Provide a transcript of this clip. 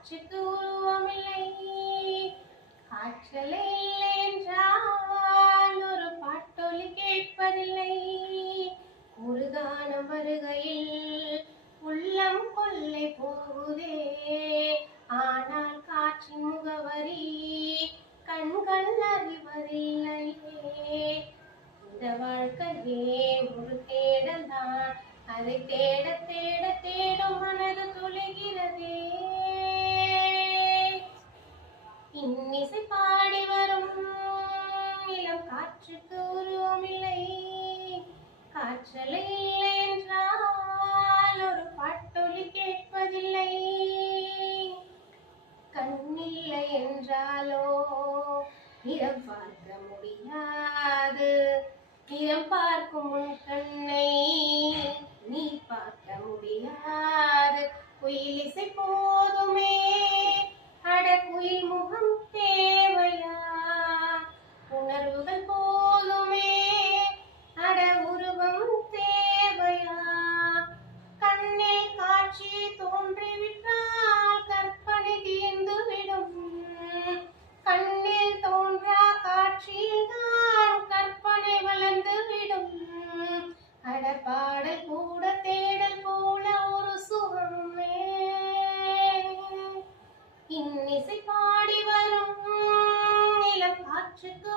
காற்றுக்கு உருவமில்லை. காற்றலை இல்லை என்றால் ஒரு பாட்டொலி கேட்பதில்லை. ஒரு கானம் வருகையில் உள்ளம் கொள்ளை போகுதே. ஆனால் காற்றின் முகவரி கண்கள் அறிவதில்லையே. இந்த வாழ்க்கையே ஒரு தேடல் தான். அதை தேட தேட தேடும் மனது துளைகிறதே. இன்னிசை பாடி வரும் இளம் காற்றுக்கு உருவமில்லை. காற்றலை இல்லை என்றால் ஒரு பாட்டொலி கேட்பதில்லை. கண்ணில்லை என்றாலோ நிறம் பார்க்க முடியாது. நிறம் பார்க்கும் உன் கண்ணை நீ பார்க்க முடியாது. குயில் இசை போதுமே, அட குயில் முகம் தேவையா? உணர்வுகள் போதுமே, அட உருவம் தேவையா? கண்ணில் காட்சி தோன்றிவிட்டால் கற்பனை தீர்ந்துவிடும். கண்ணில் தோன்றா காட்சியில் தான் கற்பனை வளர்ந்துவிடும். அட பாடல் கூட தேடல் போல ஒரு சுகமே. இன்னிசை பாடி வரும் இளம் காற்றுக்கு